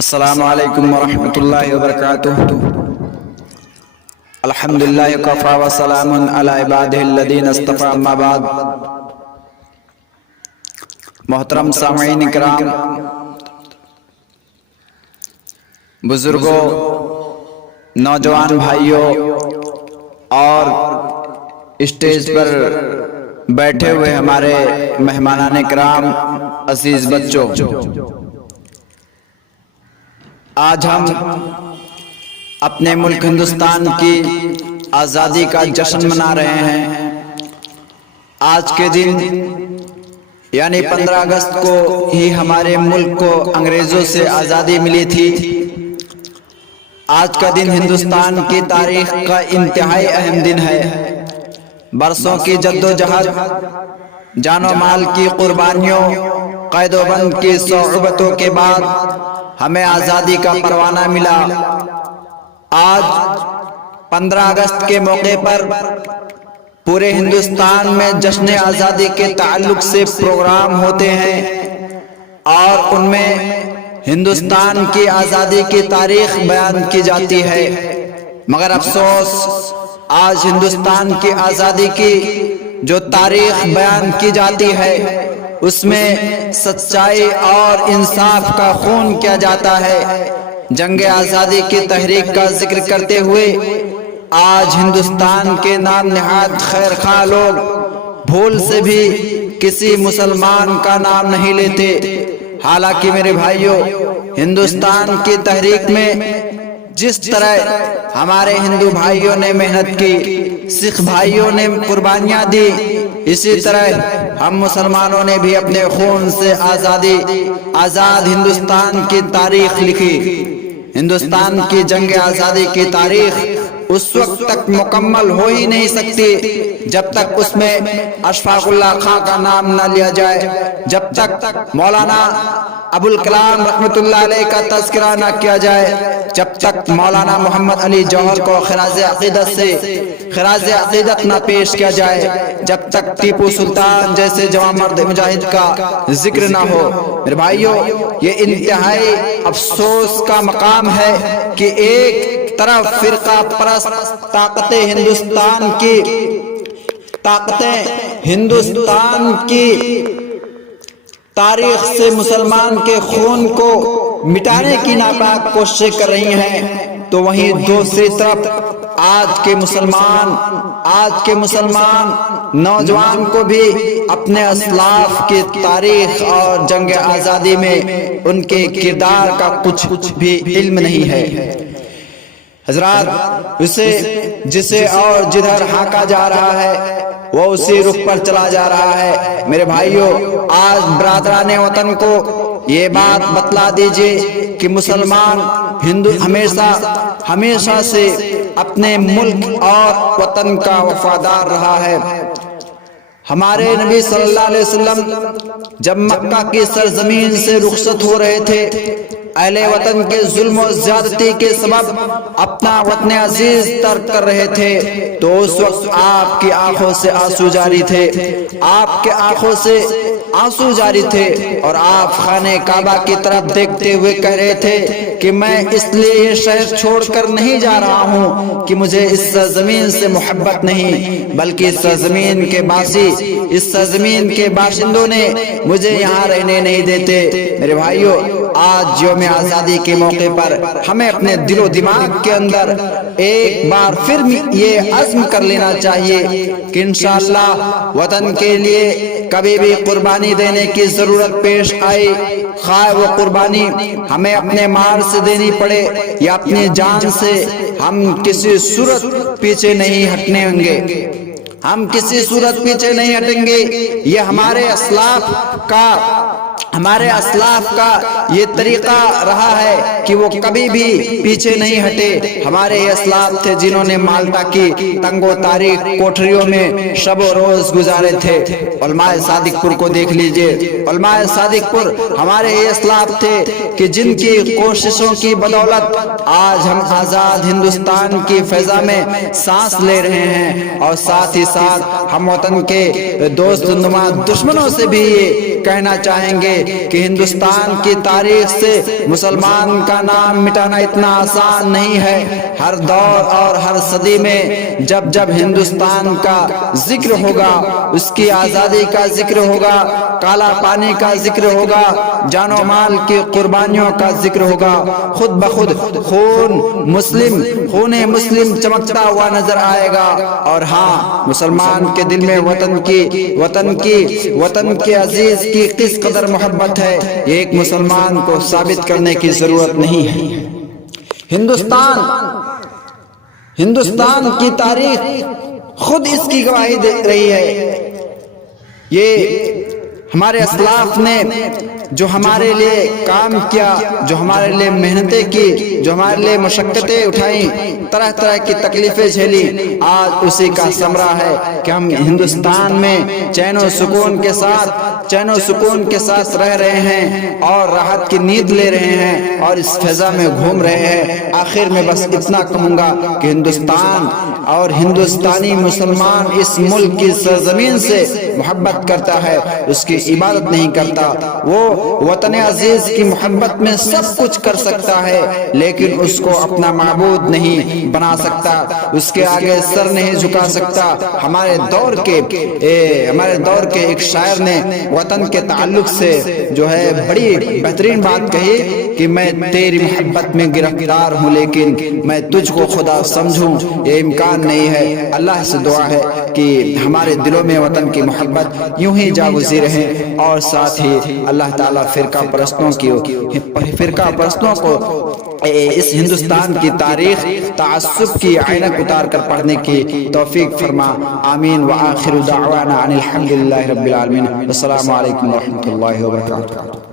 السلام علیکم ورحمۃ اللہ وبرکاتہ۔ الحمدللہ وکفی وسلام علی عبادہ الذین اصطفی، اما بعد۔ محترم سامعین اکرام، بزرگوں، نوجوان بھائیوں اور اسٹیج پر بیٹھے ہوئے ہمارے مہمانان اکرام، عزیز بچوں، آج ہم اپنے ملک ہندوستان کی آزادی کا جشن منا رہے ہیں۔ آج کے دن یعنی 15 اگست کو ہی ہمارے ملک کو انگریزوں سے آزادی ملی تھی۔ آج کا دن ہندوستان کی تاریخ کا انتہائی اہم دن ہے۔ برسوں کی جدوجہد، جان و مال کی قربانیوں، قید و بند کی صعوبتوں کے بعد ہمیں آزادی کا پروانہ ملا۔ آج 15 اگست کے موقع پر پورے ہندوستان میں جشن آزادی کے تعلق سے پروگرام ہوتے ہیں اور ان میں ہندوستان کی آزادی کی تاریخ بیان کی جاتی ہے، مگر افسوس آج ہندوستان کی آزادی کی جو تاریخ بیان کی جاتی ہے اس میں سچائی اور انصاف کا خون کیا جاتا ہے۔ جنگ آزادی کی تحریک کا ذکر کرتے ہوئے آج ہندوستان کے نام نہاد خیر خواہ لوگ بھول سے بھی کسی مسلمان کا نام نہیں لیتے۔ حالانکہ میرے بھائیوں، ہندوستان کی تحریک میں جس طرح ہمارے ہندو بھائیوں نے محنت کی، سکھ بھائیوں نے قربانیاں دی، اسی طرح ہم مسلمانوں نے بھی اپنے خون سے آزاد ہندوستان کی تاریخ لکھی۔ ہندوستان کی جنگ آزادی کی تاریخ اس وقت تک مکمل ہو ہی نہیں سکتی جب تک اس میں اشفاق اللہ خان کا نام نہ لیا جائے، جب تک مولانا ابوالکلام رحمۃ اللہ علیہ کا تذکرہ نہ کیا جائے، جب تک مولانا محمد علی جوہر کو خراج عقیدت نہ پیش کیا جائے، جب تک ٹیپو سلطان جیسے جوان مرد مجاہد کا ذکر نہ ہو۔ میرے بھائیوں، یہ انتہائی افسوس کا مقام ہے کہ ایک طرف فرقہ پرست طاقتیں ہندوستان کی تاریخ سے مسلمان کے خون کو مٹانے کی ناپاک کوششیں کر رہی ہیں، تو وہیں دوسری طرف آج کے مسلمان نوجوان کو بھی اپنے اسلاف کی تاریخ اور جنگ آزادی میں ان کے کردار کا کچھ بھی علم نہیں ہے۔ حضرات، جسے اور جدھر ہانکا جا رہا ہے وہ اسی رخ پر چلا جا رہا ہے۔ میرے بھائیوں، آج برادران وطن کو یہ بات بتلا دیجئے کہ مسلمان ہندو ہمیشہ سے اپنے ملک اور وطن کا وفادار رہا ہے۔ ہمارے نبی صلی اللہ علیہ وسلم جب مکہ کی سرزمین سے رخصت ہو رہے تھے، اہل وطن کے ظلم و زیادتی کے سبب اپنا وطن عزیز ترک کر رہے تھے، تو اس وقت آپ کی آنکھوں سے آنسو جاری تھے اور آپ خانہ کعبہ کی طرف دیکھتے ہوئے کہہ رہے تھے کہ میں اس لیے یہ شہر چھوڑ کر نہیں جا رہا ہوں کہ مجھے اس سرزمین سے محبت نہیں، بلکہ اس سرزمین کے باشندوں نے مجھے یہاں رہنے نہیں دیتے۔ میرے بھائیوں، آج یوم آزادی کے موقع پر ہمیں اپنے دل و دماغ کے اندر ایک بار پھر یہ عزم کر لینا چاہیے کہ انشاءاللہ وطن کے لیے کبھی بھی قربانی دینے کی ضرورت پیش آئی، خواہ وہ قربانی ہمیں اپنے مال سے دینی پڑے یا اپنی جان سے، ہم کسی صورت پیچھے نہیں ہٹنے ہوں گے، ہم کسی صورت پیچھے نہیں ہٹیں گے۔ یہ ہمارے اسلاف کا یہ طریقہ رہا ہے کہ وہ کبھی بھی پیچھے نہیں ہٹے۔ ہمارے یہ اسلاف تھے جنہوں نے مالٹا کی تنگ و تاریک کوٹریوں میں شب و روز گزارے تھے۔ علماء صادق پور کو دیکھ لیجئے، علماء صادق پور ہمارے یہ اسلاف تھے کہ جن کی کوششوں کی بدولت آج ہم آزاد ہندوستان کی فضا میں سانس لے رہے ہیں، اور ساتھ ہی ساتھ ہم وطن کے دوست نما دشمنوں سے بھی یہ کہنا چاہیں گے گے کہ ہندوستان کی تاریخ سے مسلمان کا نام مٹانا اتنا آسان نہیں ہے۔ ہر دور اور ہر صدی میں جب جب ہندوستان کا ذکر ہوگا، اس کی آزادی کا ذکر ہوگا، کالا پانی کا ذکر ہوگا، جان و مال کی قربانیوں کا ذکر ہوگا، خود بخود خون مسلم چمکتا ہوا نظر آئے گا۔ اور ہاں، مسلمان کے دل میں وطن کے عزیز کی کس قدر محبت ہے، یہ ایک مسلمان کو ثابت کرنے کی ضرورت نہیں ہے۔ ہندوستان کی تاریخ خود اس کی گواہی دے رہی ہے۔ یہ ہمارے اسلاف نے جو ہمارے لیے کام کیا، جو ہمارے لیے محنتیں کی، جو ہمارے لیے مشقتیں اٹھائیں، طرح طرح کی تکلیفیں جھیلی، آج اسی کا ثمرہ ہے کہ ہم ہندوستان میں چین و سکون کے ساتھ رہ رہے ہیں اور راحت کی نیند لے رہے ہیں اور اس فضا میں گھوم رہے ہیں۔ آخر میں بس اتنا کہوں گا کہ ہندوستان اور ہندوستانی مسلمان اس ملک کی سرزمین سے محبت کرتا ہے، اس کی عبادت نہیں کرتا۔ وہ وطن عزیز کی محبت میں سب کچھ کر سکتا ہے، لیکن اس کو اپنا معبود نہیں بنا سکتا، اس کے آگے سر نہیں جھکا سکتا۔ ہمارے دور کے ایک شاعر نے وطن کے تعلق سے جو ہے بڑی بہترین بات کہی کہ میں تیری محبت میں گرفتار ہوں، لیکن میں تجھ کو خدا سمجھوں یہ امکان نہیں ہے۔ اللہ سے دعا ہے کہ ہمارے دلوں میں وطن کی محبت یوں ہی جاگزی رہے، اور ساتھ ہی اللہ تعالیٰ فرقہ پرستوں کو اس ہندوستان کی تاریخ تعصب کی عینک اتار کر پڑھنے کی توفیق فرما۔ آمین وآخر دعوانا ان الحمدللہ رب العالمین۔ السلام علیکم ورحمۃ اللہ وبرکاتہ۔